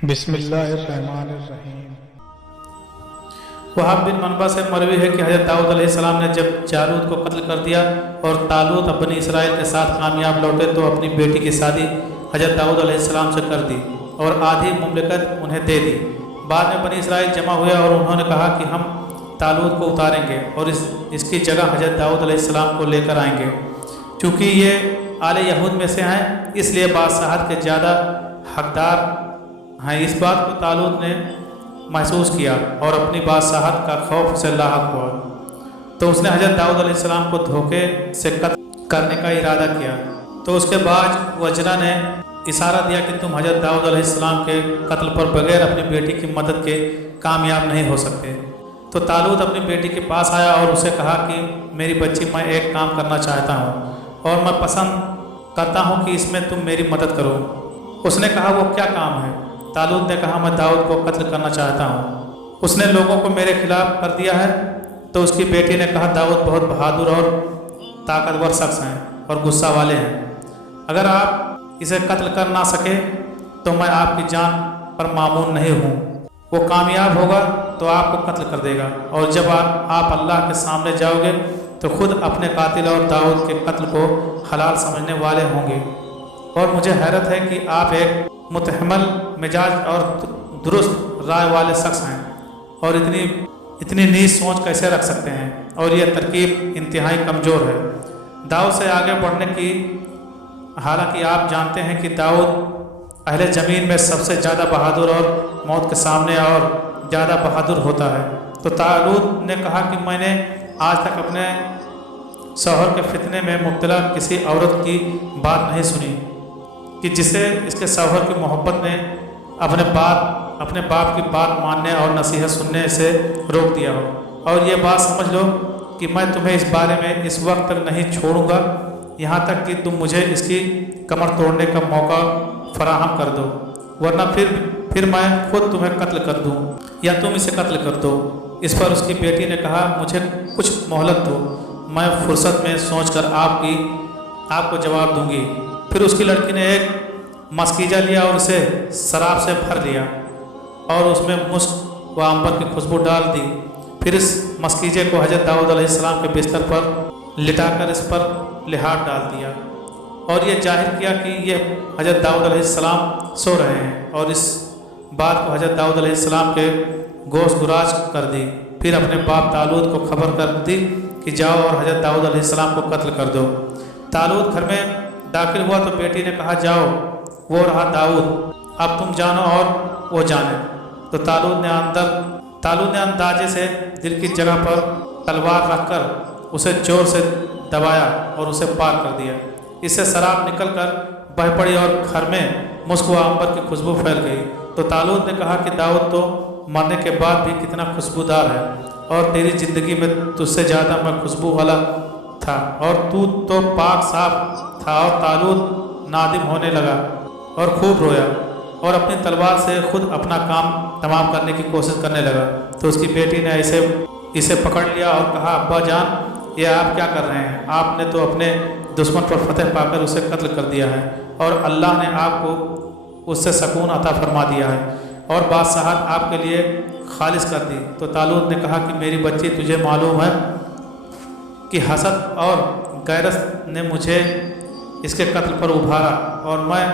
बिस्मिल्लाहिर्रहमानिर्रहीम। वहाब बिन मनबा से मरवी है कि हज़रत दाऊद अलैहिस्सलाम ने जब जालूत को कत्ल कर दिया और तालूत अपनी इसराइल के साथ कामयाब लौटे तो अपनी बेटी की शादी हज़रत दाऊद अलैहिस्सलाम से कर दी और आधी मुमलिकत उन्हें दे दी। बाद में बनी इसराइल जमा हुए और उन्होंने कहा कि हम तालूत को उतारेंगे और इसकी जगह हज़रत दाऊद अलैहिस्सलाम को लेकर आएंगे। चूँकि ये आले यहूद में से हैं इसलिए बादशाहत के ज़्यादा हकदार हैं। इस बात को तालूत ने महसूस किया और अपनी बादशाहत का खौफ से लाहक हुआ, तो उसने हज़रत दाऊद अलैहिस्सलाम को धोखे से कत्ल करने का इरादा किया। तो उसके बाद वजरा ने इशारा दिया कि तुम हज़रत दाऊद अलैहिस्सलाम के कत्ल पर बगैर अपनी बेटी की मदद के कामयाब नहीं हो सकते। तो तालूत अपनी बेटी के पास आया और उसे कहा कि मेरी बच्ची, मैं एक काम करना चाहता हूँ और मैं पसंद करता हूँ कि इसमें तुम मेरी मदद करो। उसने कहा, वो क्या काम है? तालूत ने कहा, मैं दाऊद को कत्ल करना चाहता हूँ, उसने लोगों को मेरे खिलाफ कर दिया है। तो उसकी बेटी ने कहा, दाऊद बहुत बहादुर और ताकतवर शख्स हैं और गुस्सा वाले हैं। अगर आप इसे कत्ल कर ना सके तो मैं आपकी जान पर मामून नहीं हूँ। वो कामयाब होगा तो आपको कत्ल कर देगा और जब आप अल्लाह के सामने जाओगे तो खुद अपने कातिल और दाऊद के कत्ल को हलाल समझने वाले होंगे। और मुझे हैरत है कि आप एक मुतहम्मल मिजाज और दुरुस्त राय वाले शख्स हैं और इतनी नीच सोच कैसे रख सकते हैं, और यह तरकीब इंतहाई कमज़ोर है। दाऊद से आगे बढ़ने की, हालांकि आप जानते हैं कि दाऊद अहले ज़मीन में सबसे ज़्यादा बहादुर और मौत के सामने और ज़्यादा बहादुर होता है। तो तालूत ने कहा कि मैंने आज तक अपने शौहर के फितने में मुब्तला किसी औरत की बात नहीं सुनी कि जिसे इसके शौहर की मोहब्बत ने अपने बाप की बात मानने और नसीहत सुनने से रोक दिया हो। और ये बात समझ लो कि मैं तुम्हें इस बारे में इस वक्त तक नहीं छोड़ूंगा यहाँ तक कि तुम मुझे इसकी कमर तोड़ने का मौका फराहम कर दो, वरना फिर मैं खुद तुम्हें कत्ल कर दूँ या तुम इसे कत्ल कर दो। इस पर उसकी बेटी ने कहा, मुझे कुछ मोहलत दो, मैं फुर्सत में सोचकर आपको जवाब दूंगी। फिर उसकी लड़की ने एक मस्कीजा लिया और उसे शराब से भर लिया और उसमें मुस्क व अंबर की खुशबू डाल दी। फिर इस मस्कीजे को हज़रत दाऊद अलैहिस्सलाम के बिस्तर पर लिटाकर इस पर लिहाट डाल दिया और ये जाहिर किया कि ये हज़रत दाऊद अलैहिस्सलाम सो रहे हैं, और इस बात को हज़रत दाऊद अलैहिस्सलाम के गोश गुराज कर दी। फिर अपने बाप तालूत को खबर कर दी कि जाओ और हज़रत दाऊद अलैहिस्सलाम को कत्ल कर दो। तालूत घर में दाखिल हुआ तो बेटी ने कहा, जाओ, वो रहा दाऊद, अब तुम जानो और वो जाने। तो तालूत ने अंदाजे से दिल की जगह पर तलवार रखकर उसे जोर से दबाया और उसे पार कर दिया। इससे शराब निकलकर बह पड़ी और घर में मुस्क व अंबर की खुशबू फैल गई। तो तालूत ने कहा कि दाऊद तो मरने के बाद भी कितना खुशबूदार है और तेरी ज़िंदगी में तुझसे ज़्यादा मैं खुशबू वाला था और तू तो पाक साफ था। और तालूत नादिम होने लगा और खूब रोया और अपनी तलवार से खुद अपना काम तमाम करने की कोशिश करने लगा। तो उसकी बेटी ने इसे पकड़ लिया और कहा, अब्बा जान, ये आप क्या कर रहे हैं? आपने तो अपने दुश्मन पर फतह पाकर उसे कत्ल कर दिया है और अल्लाह ने आपको उससे सकून अता फरमा दिया है और बादशाहत आपके लिए खालिस कर दी। तो तालूत ने कहा कि मेरी बच्ची, तुझे मालूम है कि हसद और गैरत ने मुझे इसके कत्ल पर उभारा और मैं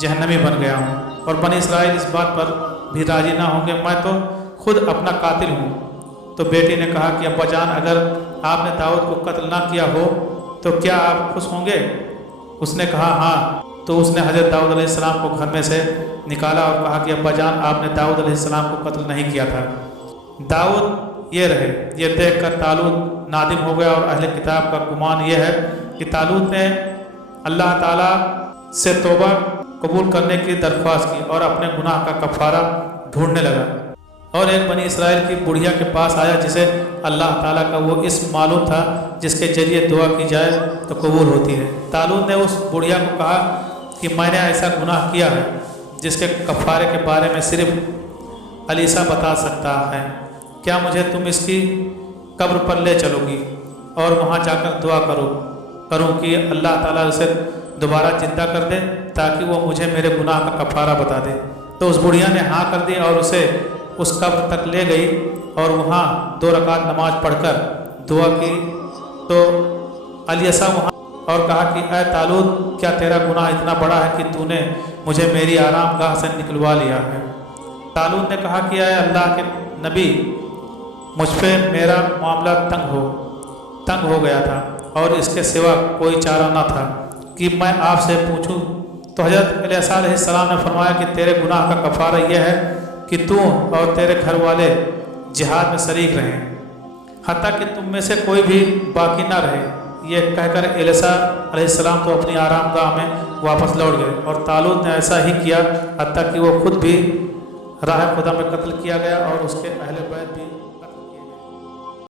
जहन्नमी बन गया हूँ और बनी इसराइल इस बात पर भी राजी ना होंगे, मैं तो खुद अपना कातिल हूँ। तो बेटी ने कहा कि अब्बा जान, अगर आपने दाऊद को कत्ल ना किया हो तो क्या आप खुश होंगे? उसने कहा, हाँ। तो उसने हज़रत दाऊद अलैहिस्सलाम को घर में से निकाला और कहा कि अब्बा जान, आपने दाऊद अलैहिस्सलाम को कत्ल नहीं किया था, दाऊद ये रहे। ये देखकर तालूत नादिम हो गया और अहले किताब का गुमान यह है कि तालूत ने अल्लाह ताला से तौबा कबूल करने की दरख्वास्त की और अपने गुनाह का कफ़ारा ढूंढने लगा। और एक बनी इसराइल की बुढ़िया के पास आया जिसे अल्लाह ताला का वो इस्म मालूम था जिसके जरिए दुआ की जाए तो कबूल होती है। तालूत ने उस बुढ़िया को कहा कि मैंने ऐसा गुनाह किया है जिसके कफ़ारे के बारे में सिर्फ अलीसा बता सकता है, क्या मुझे तुम इसकी कब्र पर ले चलोगी और वहाँ जाकर दुआ करूँ कि अल्लाह ताला उसे दोबारा जिंदा कर दे ताकि वो मुझे मेरे गुनाह का कफ़ारा बता दे। تو اس बुढ़िया ने हाँ कर दी और उसे उस कब्र तक ले गई और वहाँ 2 रकात नमाज पढ़कर दुआ की। तो अलियसा वहाँ और कहा कि ऐ तालूत, क्या तेरा गुनाह इतना बड़ा है कि तूने मुझे मेरी आराम गाह से निकलवा लिया है। तालूत ने कहा कि ऐ अल्लाह के नबी, मुझ पे मेरा मामला तंग हो गया था और इसके सिवा कोई चारा ना था कि मैं आपसे पूछूं। तो हज़रत इलियास अलैहिस्सलाम ने फरमाया कि तेरे गुनाह का कफ़ारा यह है कि तू और तेरे घर वाले जिहाद में शरीक रहें, हत्ता कि तुम में से कोई भी बाकी ना रहे। ये कहकर इलियास अलैहिस्सलाम तो अपनी आरामगाह में वापस लौट गए और तालूत ने ऐसा ही किया, हत्ता कि वो खुद भी राह खुदा में कत्ल किया गया और उसके अहले बैत भी